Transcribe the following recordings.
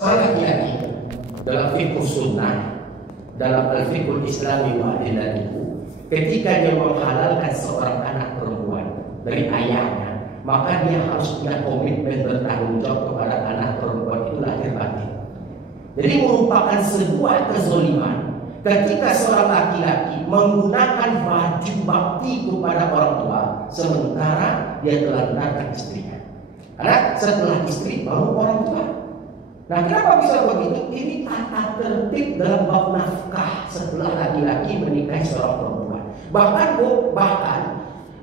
laki-laki dalam fikih sunnah, dalam al-fiqhul islami wa adillatuhu, ketika dia menghalalkan seorang anak perempuan dari ayahnya, maka dia harus punya komitmen bertanggung jawab kepada anak perempuan itu lahir batin. Jadi merupakan sebuah kezaliman ketika seorang laki-laki menggunakan baju bakti kepada orang tua, sementara dia telah menangkan istrinya. Karena setelah istri baru orang tua. Nah, kenapa bisa begitu? Ini tata tertib dalam bab nafkah setelah laki-laki menikahi seorang perempuan. Bahkan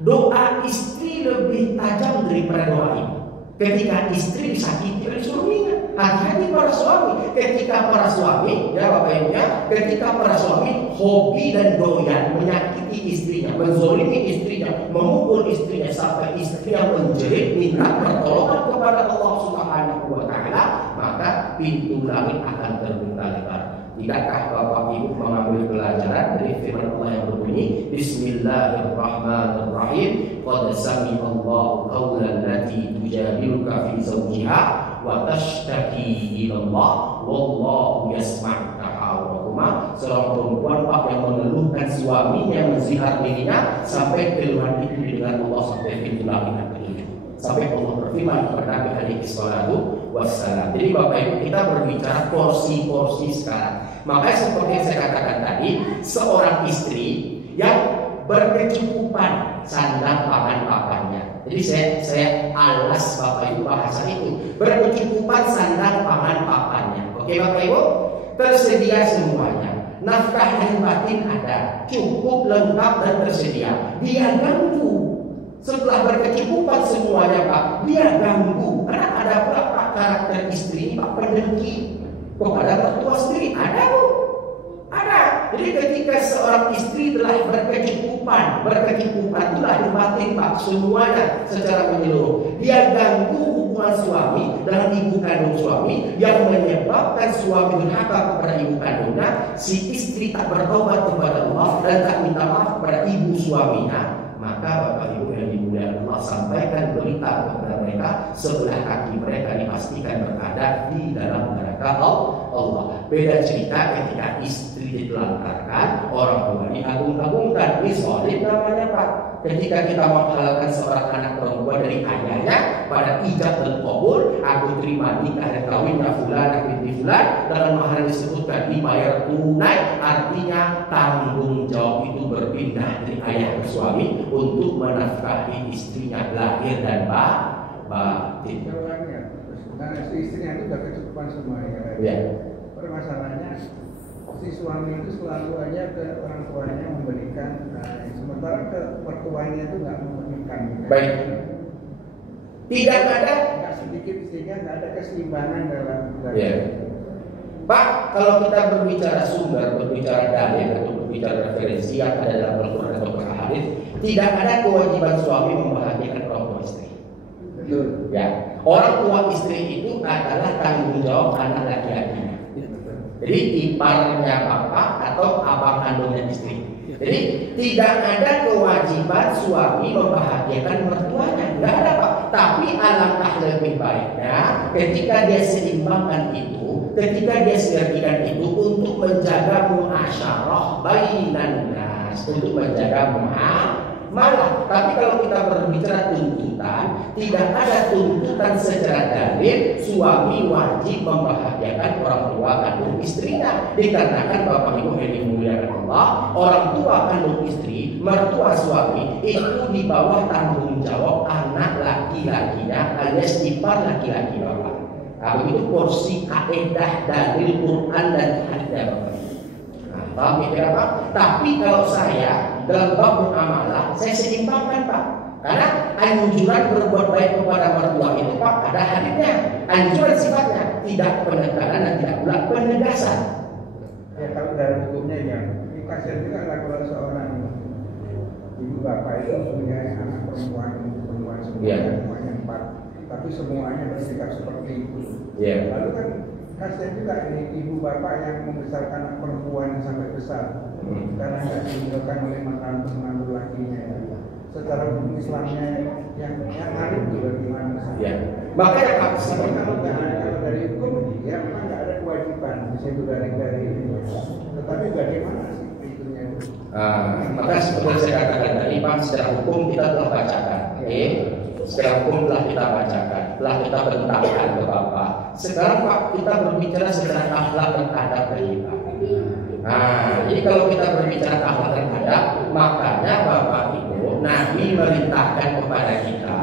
doa istri lebih tajam daripada doa ibu. Ketika istri disakiti oleh suaminya, hati-hati para suami. Ketika para suami, ya Bapak Ibu ya, ketika para suami hobi dan doyan menyakiti istrinya, menzolimi istrinya, memukul istrinya sampai istrinya menjerit minta pertolongan kepada Allah Subhanahu wa Ta'ala, maka pintu langit akan terbuka lebar. Tidakkah Bapak Ibu mengambil pelajaran dari firman Allah yang berbunyi Bismillahirrahmanirrahim, qad sami'allahu qawlan lati tujadiluka fi zawjiha wa tashtaki ila Allah wallahu yasma'u tahawurakuma. Seorang perempuan Pak yang mengeluhkan suaminya menzihar dirinya sampai keluhan itu didengar Allah sampai pintu langit tertutup. Sampai Allah berfirman kepada Nabi alaihi salatu wassalam. Jadi Bapak Ibu, kita berbicara porsi-porsi sekarang. Makanya seperti yang saya katakan tadi, seorang istri yang berkecukupan sandang pangan papannya. Jadi saya alas Bapak Ibu bahasa itu, berkecukupan sandang pangan papannya. Oke Bapak Ibu, tersedia semuanya. Nafkah dan batin ada, cukup, lengkap dan tersedia. Dia ganggu. Setelah berkecukupan semuanya Pak, dia ganggu. Karena ada berapa karakter istri Pak, pendengki kepada mertua sendiri. Ada Bu, ada. Jadi ketika seorang istri telah berkecukupan itu lahir batin Pak, semuanya secara menyeluruh. Dia ganggu hubungan suami dengan ibu kandung suami, yang menyebabkan suami durhaka kepada ibu kandungnya, si istri tak bertobat kepada Allah dan tak minta maaf kepada ibu suaminya. Maka Bapak Ibu yang dimuliakan Allah, sampaikan berita kepada mereka, sebelah kaki mereka dipastikan berada di dalam neraka Allah. Beda cerita ketika istri ditelantarkan, orang tua diagung-agungkan. Ini solid namanya Pak. Ketika kita menghalalkan seorang anak perempuan dari ayahnya pada ijab dan qabul, aku terima nikah dan kawinnya fulan binti fulan dengan mahar disebutkan dibayar tunai, artinya tanggung jawab itu berpindah dari ayah ke suami untuk menafkahi istrinya lahir dan batin. Nah, istrinya itu sudah kecukupan semuanya. Ya. Permasalahannya si suami itu selalu aja ke orang tuanya memberikan, sementara ke mertuanya itu nggak memberikan. Baik. Tidak ada. Nggak sedikit sehingga nggak ada keseimbangan dalam. Ya. Pak, kalau kita berbicara sumber, berbicara dalil atau berbicara referensi yang ada dalam Al-Quran atau hadis, tidak ada kewajiban suami membahagiakan orang tua istri. Betul. Ya, orang tua istri itu adalah tanggung jawab anak laki-lakinya. Jadi iparnya bapak atau abang kandungnya istri. Jadi tidak ada kewajiban suami membahagiakan mertuanya, tidak ada Pak. Tapi alangkah lebih baiknya ketika dia seimbangkan itu, ketika dia sinergikan itu untuk menjaga muasyarah bainan nas, untuk menjaga malah. Tapi kalau kita berbicara tuntutan, tidak ada tuntutan secara dalil suami wajib membahagiakan orang tua kandung istrinya. Dikarenakan Bapak Ibu yang dimuliakan Allah, orang tua kandung istri, mertua suami itu di bawah tanggung jawab anak laki-lakinya alias ipar laki-laki Bapak. Nah, begitu porsi kaidah dalil Quran dan hadis Bapak. Paham ya Pak? Tapi kalau saya dalam bab muamalah, saya seimbangkan Pak. Karena anjuran berbuat baik kepada mertua itu Pak ada hadisnya. Anjuran sifatnya, tidak penekanan dan tidak pula penegasan. Ya kalau dari hukumnya ya, ini kasihan juga lah kalau seorang ibu bapak itu punya anak perempuan semuanya 4, tapi semuanya bersikap seperti itu. Yeah. Lalu kan kasihan juga ini ibu bapak yang membesarkan anak perempuan sampai besar, karena nggak dihindarkan oleh menantu lakinya. Secara hukum Islamnya yang arif itu bagaimana? Ya. Makanya Pak, kalau dari hukum dia memang di situ dari tetapi bagaimana sih itunya? Maka seperti saya katakan tadi Pak, secara hukum kita telah bacakan, oke? Secara hukum telah kita bacakan, telah kita bentangkan ke Bapak. Sekarang Pak, kita berbicara secara akhlak dan adab tadi Pak. Jadi kalau kita berbicara akhlak dan adab, makanya Bapak Ibu, Nabi merintahkan kepada kita,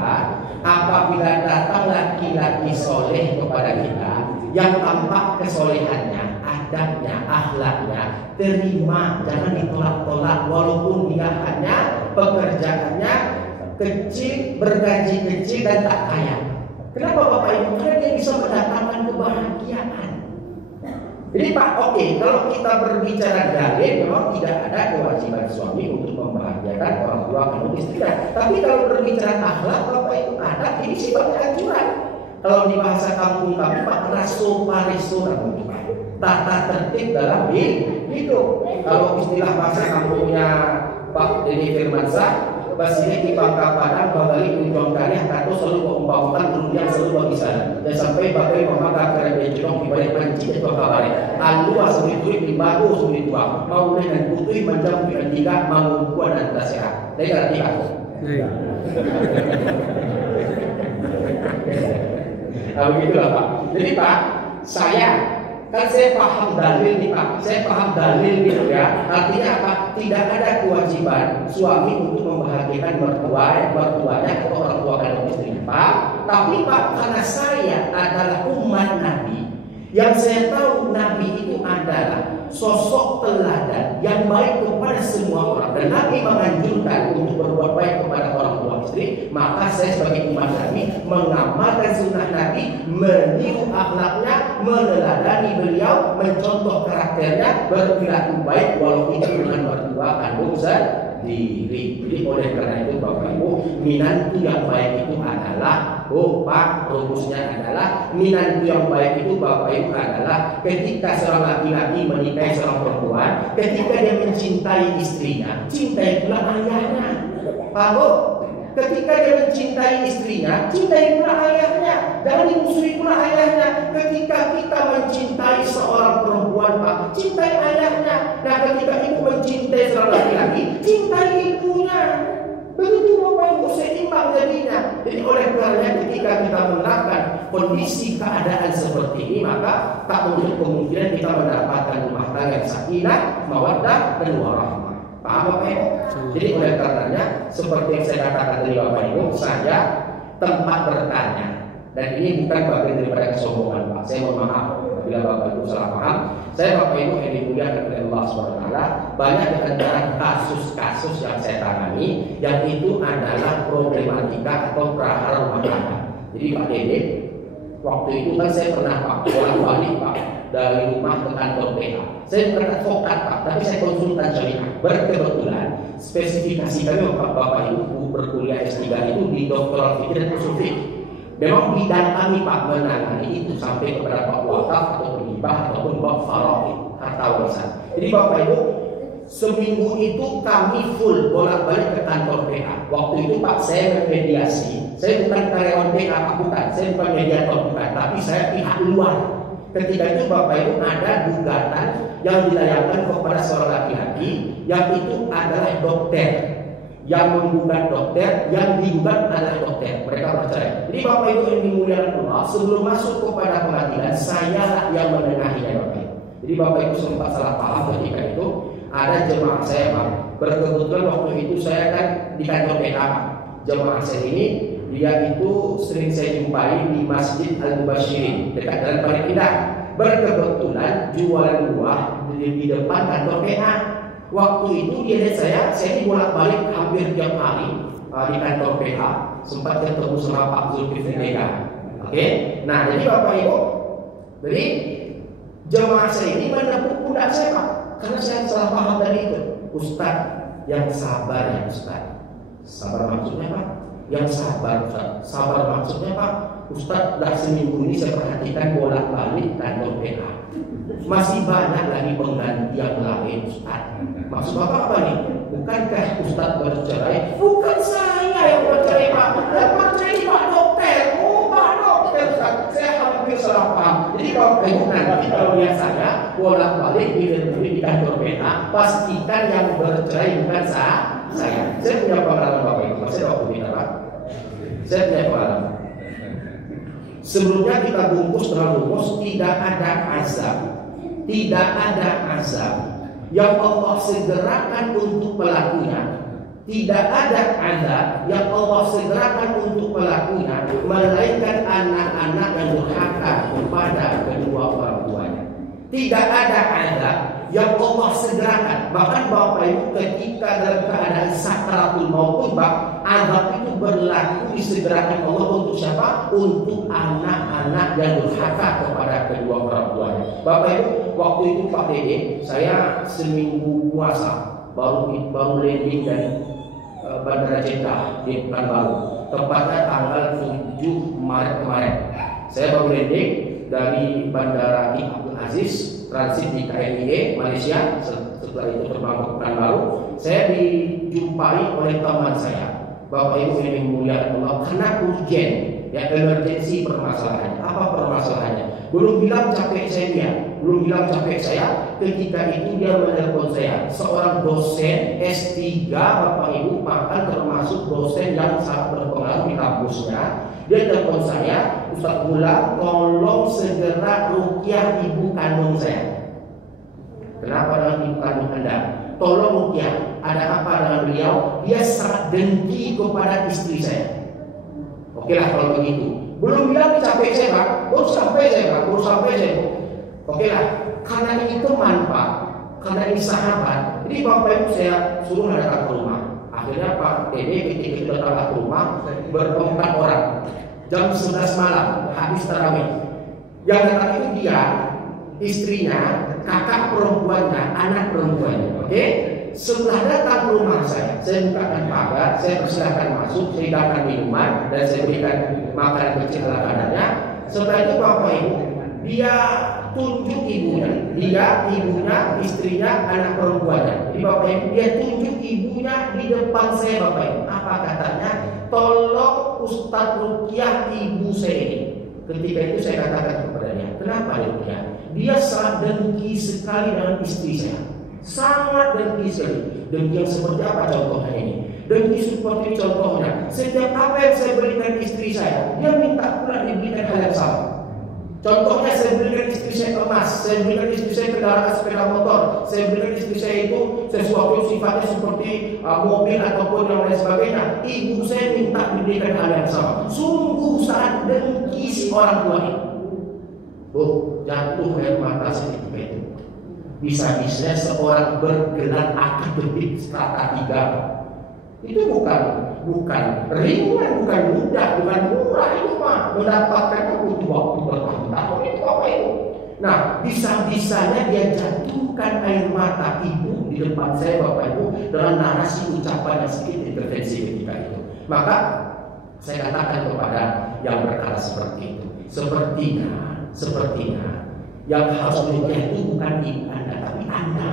apabila datang laki-laki soleh kepada kita, yang tampak kesolehannya, adabnya, akhlaknya, terima, jangan ditolak-tolak, walaupun dia hanya pekerjaannya kecil, bergaji kecil dan tak kaya. Kenapa Bapak Ibu? Karena dia bisa mendatangkan kebahagiaan. Jadi Pak, oke, kalau kita berbicara dalil, memang tidak ada kewajiban suami untuk membahagiakan orang tua kandung istrinya. Tapi kalau berbicara akhlak, Bapak Ibu ada, ini sifatnya anjuran. Kalau di bahasa kampung kami Pak, raso pariso namanya Pak, tata tertib dalam hidup. Kalau istilah bahasa kampungnya Pak Denny Firmansyah, basine di Bangka Padang bagali tujuan karya atau selalu membawakan dunia selalu bagi sana dan sampai bagai memakai kerja jenong di balik panci itu kabarnya alua sebetulnya di baru sulit tua mau dengan putih macam tiga mau buat dan sehat dari arti aku begitulah Pak. Jadi Pak, saya paham dalil nih Pak, saya paham dalil gitu ya. Artinya apa? Tidak ada kewajiban suami untuk membahagiakan mertuanya atau orang tua kandung istrinya Pak. Tapi Pak, karena saya adalah umat Nabi, yang saya tahu Nabi itu adalah sosok teladan yang baik kepada semua orang, dan Nabi menganjurkan untuk berbuat baik kepada orang tua istri. Maka saya sebagai umat Nabi mengamalkan sunnah Nabi, meniru akhlaknya, meneladani beliau, mencontoh karakternya, berperilaku baik walau itu dengan mertua kandung sendiri. Jadi oleh karena itu Bapak Ibu, minantu yang baik itu adalah Pak, rumusnya adalah minantu yang baik itu Bapak Ibu adalah ketika seorang laki-laki menikahi seorang perempuan, ketika dia mencintai istrinya, cintai pula ayahnya. Paham? Ketika dia mencintai istrinya, cintai pula ayahnya. Jangan dimusuhi pula ayahnya. Ketika kita mencintai seorang perempuan Pak, cintai ayahnya. Nah ketika ibu mencintai seorang laki-laki, cintai ibunya. Begitu Bapak Ibu, seimbang jadinya. Jadi oleh karena ketika kita menerapkan kondisi keadaan seperti ini, maka tak menutup kemungkinan kita mendapatkan rumah tangga yang sakinah, mawaddah dan warahmah. Paham Bapak Ibu? Jadi oleh karenanya seperti yang saya katakan tadi Bapak Ibu, saya tempat bertanya. Dan ini bukan bagian daripada kesombongan Pak. Saya mohon maaf bila Bapak Ibu salah paham. Saya Bapak Ibu yang dimuliakan oleh Allah SWT, banyak di antara kasus-kasus yang saya tangani yang itu adalah problematika atau prahara rumah tangga. Jadi Pak Dede, waktu itu kan saya pernah Pak bolak-balik Pak dari rumah ke kantor PH. Saya bukan advokat Pak, tapi saya konsultan syariah. Berkebetulan spesifikasi kami Bapak Ibu berkuliah S3 itu di doktoral fikih dan usul fikih. Memang bidang kami Pak menangani itu sampai kepada Pak wakaf atau hibah ataupun bab faraid harta warisan. Jadi Bapak Ibu, seminggu itu kami full bolak-balik ke kantor PH. Waktu itu Pak saya bermediasi. Saya bukan karyawan PH Pak, bukan. Saya bukan mediator, bukan. Tapi saya pihak luar. Ketika itu Bapak Ibu ada gugatan yang dilayangkan kepada seorang laki-laki yang itu adalah dokter. Yang menggugat dokter, yang digugat adalah dokter. Mereka bercerai. Jadi Bapak Ibu yang dimuliakan Allah, sebelum masuk kepada pengadilan, saya yang menengahinya Bapak Ibu. Jadi Bapak Ibu sempat salah paham ketika itu. Ada jemaah saya Pak, berkebetulan waktu itu saya kan di kantor PH. Jemaah saya ini dia itu sering saya jumpai di Masjid Al-Mubashirin dekat Jalan Paling Indah. Berkebetulan jualan buah di depan kantor PH. Waktu itu dia lihat saya ini bolak-balik hampir tiap hari di kantor PH, sempat ketemu sama Pak Zulkifli Mega. Oke, nah jadi Bapak Ibu, jadi jemaah saya ini menepuk pundak saya Pak, karena saya salah paham tadi itu. Ustaz yang sabar ya Ustaz. Sabar maksudnya Pak? Yang sabar Ustaz. Sabar maksudnya Pak, Ustaz dah seminggu ini saya perhatikan bolak-balik kantor PH. Masih banyak lagi pengganti yang lain Ustaz. Maksud Bapak apa nih? Bukankah Ustaz bercerai? Bukan saya yang bercerai Pak. Yang bercerai Pak dokter. Oh Pak dokter Ustaz. Saya hampir salah salah paham. Jadi kalau nanti kalau lihat saya bolak-balik di kantor PA, pastikan yang bercerai bukan saya. Saya punya pengalaman Bapak Ibu. Masih waktu kita Pak. Saya punya pengalaman. Sebelumnya kita bungkus dengan rumus tidak ada azab. Tidak ada azab yang Allah segerakan untuk pelakunya. Tidak ada azab yang Allah segerakan untuk pelakunya, melainkan anak-anak yang durhaka kepada kedua orang tuanya. Tidak ada azab yang Allah segerakan. Bahkan Bapak Ibu ketika dalam keadaan sakratul maut pun azab itu berlaku disegerakan Allah untuk siapa? Untuk anak-anak yang durhaka kepada kedua orang tuanya. Bapak Ibu, waktu itu Pak Dede, saya seminggu puasa baru landing dari Bandara Jeddah di Pekanbaru, tepatnya tanggal 7 Maret kemarin. Saya baru landing dari Bandara King Abdul Aziz, transit di KLIA Malaysia. Setelah itu terbang ke Pekanbaru. Saya dijumpai oleh teman saya, Bapak Ibu yang mulia Allah, karena urgen, ya, emergency permasalahannya. Apa permasalahannya? Belum bilang capek saya, ketika itu dia menelpon saya, seorang dosen S3 Bapak Ibu, bahkan termasuk dosen yang sangat berpengaruh di kampusnya. Dia telepon saya, Ustaz Mula, tolong segera ruqyah ibu kandung saya. Kenapa dengan ibu kandung Anda? Tolong ruqyah. Ada apa dengan beliau? Dia sangat dengki kepada istri saya. Oke lah kalau begitu. Belum bilang capek saya Pak, baru sampai saya. Oke lah, karena ini teman Pak, karena ini sahabat. Jadi Bapak Ibu saya suruh datang ke rumah. Akhirnya Pak Dede ketika kita datang ke rumah berempat orang. Jam 11 malam habis tarawih. Yang datang itu dia, istrinya, kakak perempuannya, anak perempuannya. Oke? Setelah datang ke rumah saya bukakan pagar, saya persilahkan masuk, saya hidangkan minuman dan saya berikan makanan kecil ala kadarnya. Setelah itu Bapak Ibu, dia tunjuk ibunya, istrinya, anak perempuannya. Jadi Bapak Ibu, dia tunjuk ibunya di depan saya Bapak Ibu. Apa katanya? Tolong Ustadz ruqyah ibu saya ini. Ketika itu saya katakan kepadanya, kenapa ruqyah? Dia sangat dengki sekali dengan istri saya. Sangat dengki sekali. Dengki yang seperti apa contohnya ini? Dengki seperti contohnya, setiap apa yang saya berikan istri saya, dia minta pula diberikan hal yang sama. Contohnya saya berikan istri saya emas, saya berikan istri saya kendaraan sepeda motor, saya berikan istri saya itu sesuatu yang sifatnya seperti mobil ataupun yang lain sebagainya. Ibu saya minta diberikan hal yang sama. Sungguh sangat dengki si orang tua ini. Jatuh air mata seketika itu. Bisa-bisa seorang bergelar akademik strata 3. Itu bukan ringan, bukan mudah, bukan murah itu Pak. Mendapatkannya butuh waktu bertahun-tahun itu Bapak Ibu. Nah, bisa-bisanya dia jatuhkan air mata ibu di depan saya Bapak Ibu dengan narasi ucapan yang sedikit intervensi ketika itu. Maka saya katakan kepada yang berkata seperti itu, sepertinya yang harus ruqyah itu bukan ibu Anda tapi Anda.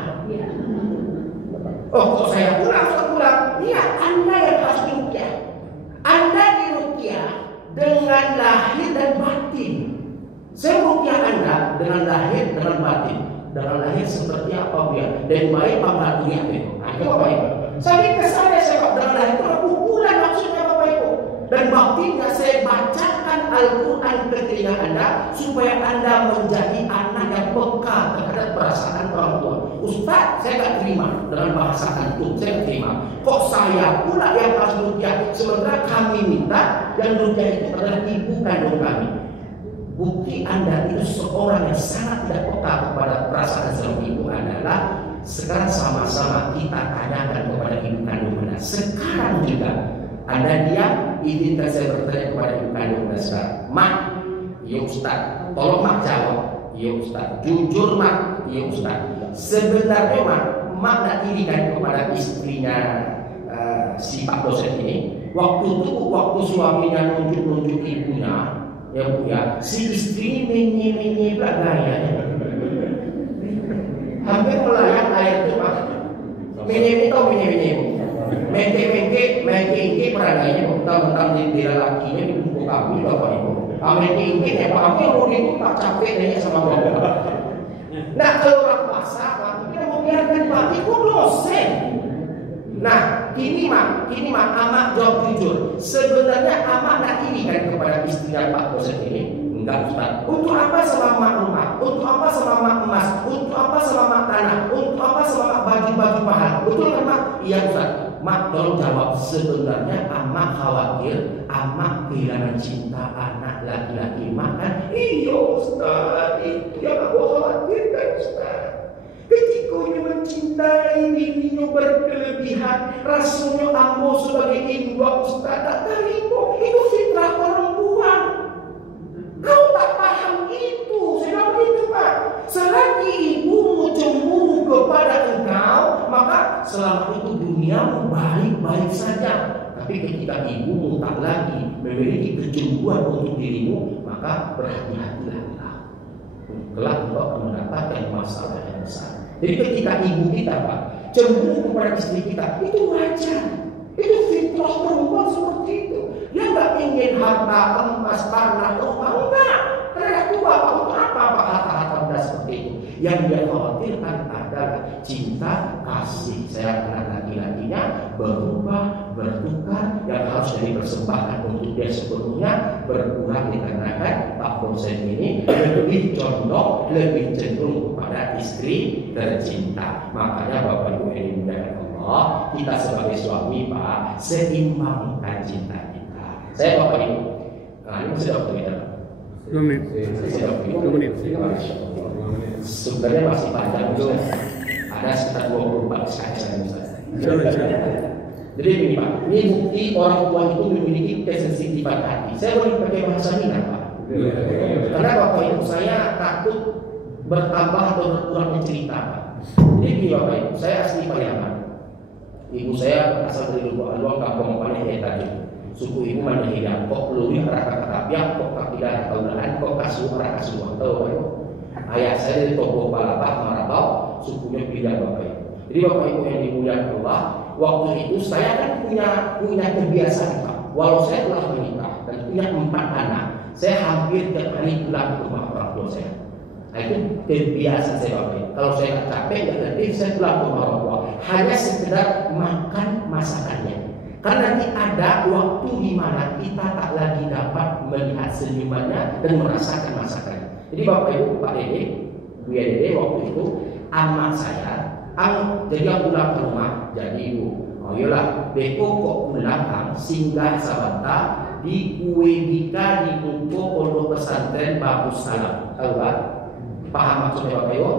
Oh, kok saya pulang? Iya, Anda yang harus diruqyah. Anda diruqyah dengan lahir dan batin. Saya ruqyah Anda dengan lahir, dengan batin. Dengan lahir seperti apa dia? Dan baik pembantunya itu. Itu Bapak Ibu. Sampai ke saya dengan lahir itu pukulan maksudnya Bapak Ibu. Dan batinnya saya bacakan Al-Quran ke telinga Anda supaya Anda menjadi anak yang peka terhadap perasaan orang tua. Ustaz, saya tak terima dengan bahasa antum, saya tak terima. Kok saya pula yang harus ruqyah, sementara kami minta yang ruqyah itu adalah ibu kandung kami. Bukti Anda itu seorang yang sangat tidak peka kepada perasaan seorang ibu adalah sekarang sama-sama kita tanyakan kepada ibu kandung Anda. Sekarang juga Anda diam, izinkan saya bertanya kepada ibu kandung Anda sekarang. Mak, ya Ustaz, tolong Mak jawab. Ya Ustaz, jujur Mak, ya Ustaz. Sebenarnya Mak nak irikan kepada istrinya si Pak dosen ini. Waktu suaminya nunjuk ibunya, ya Bu ya, si istri menye pula gayanya. Hampir melayang air itu Pak. Menye tahu menye. Mengke peragainya, mentang-mentang di lakinya di buku kami Bapak Ibu. Ame tinggi ya Pak Ame itu tak capek nanya sama bapak. Nah kalau orang puasa kita mau biarkan mati kok dosen. Nah ini mah amak jawab jujur. Sebenarnya amak nak ini kan kepada istrinya Pak dosen ini. Enggak Ustaz. Untuk apa sama mak rumah? Untuk apa sama mak emas? Untuk apa sama mak tanah? Untuk apa sama mak baju-baju mahal? Betul kan Mak? Iya Ustaz. Mak tolong jawab. Sebenarnya amak khawatir amak kehilangan cinta anak laki-laki mak kan? Iya Ustaz. Itu yang aku khawatirkan Ustaz. Ketika dia mencintai dirinya berkelebihan, rasanya ambo sebagai ibu Ustaz tak terima. Itu fitrah perempuan. Kau tak paham itu, saya bilang begitu Pak. Selagi ibumu cemburu kepada engkau, maka selama itu duniamu baik-baik saja. Tapi ketika ibumu tak lagi memiliki kecemburuan untuk dirimu, maka berhati-hatilah. Kelak engkau akan mendapatkan masalah yang besar. Jadi ketika ibu kita Pak cemburu kepada istri kita, itu wajar. Itu fitrah perempuan seperti itu. Dia nggak ingin harta emas, tanah, rumah, enggak. Karena itu bapak untuk apa harta-harta benda seperti itu? Yang dia khawatirkan adalah cinta kasih sayang anak laki-lakinya berubah, bertukar, yang harus dipersembahkan untuk dia sepenuhnya berkurang dikarenakan Pak dosen ini lebih condong, lebih cenderung kepada istri tercinta. Makanya Bapak Ibu yang dimuliakan Allah, kita sebagai suami Pak seimbangkan cinta kita. Saya Bapak Ibu, nah ini masih ada waktu ya? 2 menit. 2 menit. Sebenarnya masih panjang Ustaz. Ada sekitar 24 sekali Ustaz. Jadi begini Pak, ini bukti orang tua itu memiliki kesensitifan hati. Saya boleh pakai bahasa Minang Pak. Karena Bapak Ibu saya takut bertambah atau berkurangnya cerita Pak. Jadi begini Bapak Ibu, saya asli Pariaman. Ibu saya asal dari Luang Kampung Paneh tadi. Suku ibu mana hilang? Kok peluru arah katapiak, kok kapilah kaulaan, kok kasu arah kasuang. Tahu Bapak Ibu? Ayah saya dari Tobo Palabah Marabau, sukunya pindah Bapak Ibu. Jadi Bapak Ibu yang dimuliakan Allah, waktu itu saya kan punya kebiasaan Pak. Walau saya telah menikah dan punya 4 anak, saya hampir tiap hari pulang ke rumah orang tua saya. Nah itu kebiasaan saya Bapak Ibu. Kalau saya nggak capek, nggak letih, saya pulang ke rumah orang tua. Hanya sekedar makan masakannya. Karena nanti ada waktu di mana kita tak lagi dapat melihat senyumannya dan merasakan masakannya. Jadi Bapak Ibu, Pak Dede, Bu ya Dede waktu itu amat saya, jadi aku pulang ke rumah, jadi Ibu, oh iyalah, Beko kok pulang singgah sabata di Kue Bika di Muko Pondok Pesantren Bagus Salam. Tahu Pak? Paham maksudnya Bapak Ibu?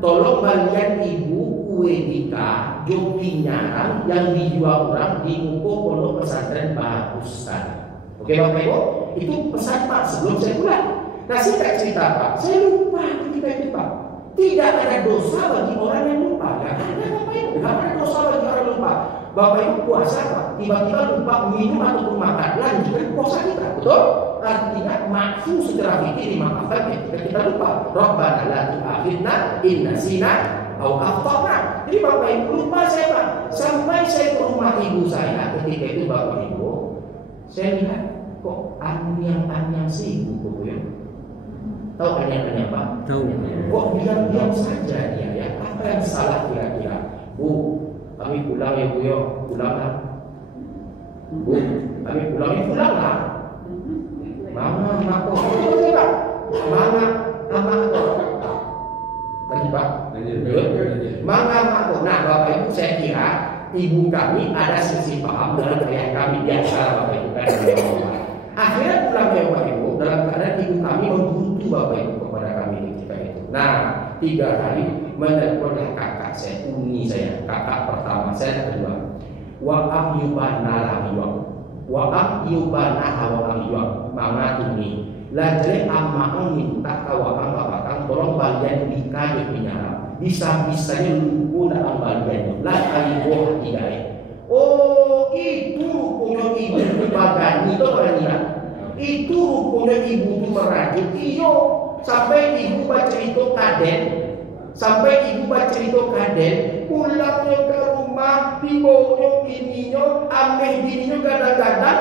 Tolong kalian Ibu Kue Bika joki nyarang yang dijual orang di Muko Pondok Pesantren Bagus Salam. Oke Bapak Ibu? Itu pesan Pak sebelum saya pulang. Nah singkat cerita Pak, saya lupa ketika itu Pak. Tidak ada dosa bagi orang yang lupa. Gak ada Bapak Ibu, gak ada dosa bagi orang yang lupa. Bapak Ibu puasa Pak, tiba-tiba lupa minum ataupun makan, lanjutkan puasa kita, betul? Artinya maksud secara fikih dimaafkan ketika kita lupa. Rabbana la tu'akhidna in nasina aw akhtana. Jadi Bapak Ibu lupa saya Pak. Sampai saya ke rumah ibu saya ketika itu Bapak Ibu, saya lihat kok anyang-anyang sih ibu ya. Tahu anyang-anyang Pak? Tahu. Kok diam-diam saja dia ya? Apa yang salah kira-kira? Bu, kami pulang ya Bu ya, pulang lah. Bu, kami pulang ya pulang lah. Mama, mako, mama, mako. Lagi Pak? Mama, mako. Nah Bapak Ibu saya kira ibu kami ada sisi paham dengan ayah kami biasa Bapak Ibu kan. Akhirnya pulang ya Bapak Ibu dalam keadaan ibu kami membunuh Bapak Ibu kepada kami ketika itu. Nah 3 hari menelponlah kakak saya, uni saya, kakak pertama saya kedua. Wa yubana lahiyong, wa yubana hawaliyong, mama tuni. Lajre amaang minta kawakang babakang tolong bagian bika di penjara. Bisa-bisanya lupa dalam bagiannya. Lah aliboh hidayah. Oh itu rupanya ibu bagani itu orangnya. Itu rupanya ibu itu merajut. Iyo sampai ibu baca itu kaden. Sampai ibu baca itu kaden. Pulangnya ke rumah dibawa ininya, ameh bininya kadang-kadang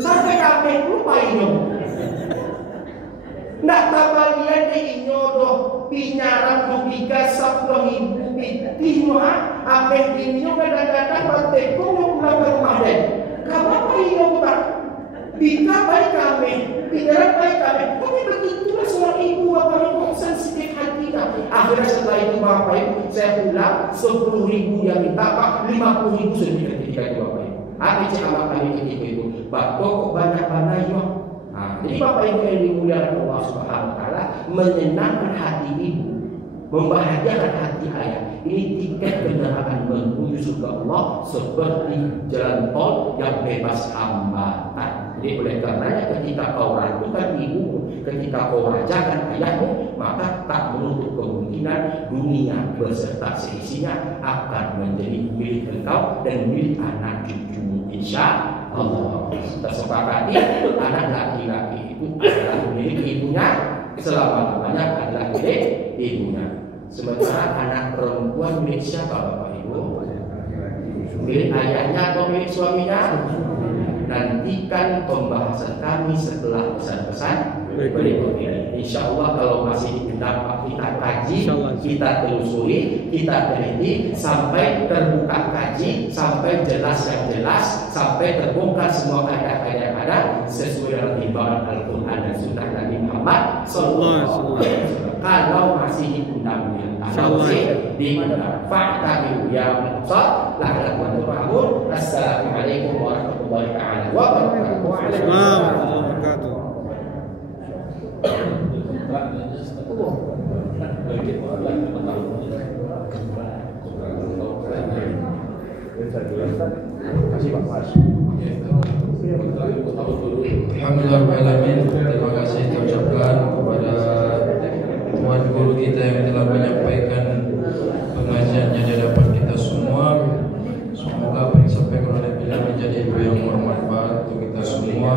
sampai ameh lupa ini. Nak tabalian di inyodoh pinyaran dubiga 10.000 pitino abeh dinyo kadang-kadang batek kung pulang ke rumah deh. Kamu apa inyo kita? Bika baik kami, pinyaran baik kami. Tapi begitulah seorang ibu bapak ibu sensitif hati kami. Akhirnya setelah itu bapak ibu saya pulang 10.000 yang minta pak 50.000 sedikit ketika itu bapak ibu. Apa cara kami ketika itu? Bapak kok banyak-banyak yo. Jadi bapak ibu yang dimuliakan Allah Subhanahu Wa Taala menyenangkan hati ibu, membahagiakan hati ayah. Ini tiket kendaraan menuju surga Allah seperti jalan tol yang bebas hambatan. Jadi oleh karenanya ketika kau ragukan ibumu, ketika kau rajakan ayahmu, maka tak menutup kemungkinan dunia beserta seisinya akan menjadi milik engkau dan milik anak cucumu, insya Allah. Kita sepakati anak laki-laki itu adalah milik ibunya, selama-lamanya adalah milik ibunya. Sementara anak perempuan milik siapa bapak ibu? Milik ayahnya atau milik suaminya? Nantikan pembahasan kami setelah pesan-pesan berikut ini. Insya Allah kalau masih dapat kita kaji, kita telusuri, kita teliti sampai terbuka kaji, sampai jelas yang jelas, sampai terbongkar semua kaidah-kaidah yang ada sesuai dengan timbangan Al-Quran dan Sunnah Nabi Muhammad Sallallahu Alaihi Wasallam. Kalau masih diundang kalau masih diundang, fa'tabiru ya al-absar la'allakum turhamun. Assalamualaikum warahmatullahi wabarakatuh. Waalaikumsalam warahmatullahi Alhamdulillahirrahmanirrahim. Terima kasih diucapkan kepada Tuan Guru kita yang telah menyampaikan pengajiannya di hadapan kita semua. Semoga apa yang disampaikan oleh beliau menjadi ilmu yang bermanfaat untuk kita semua.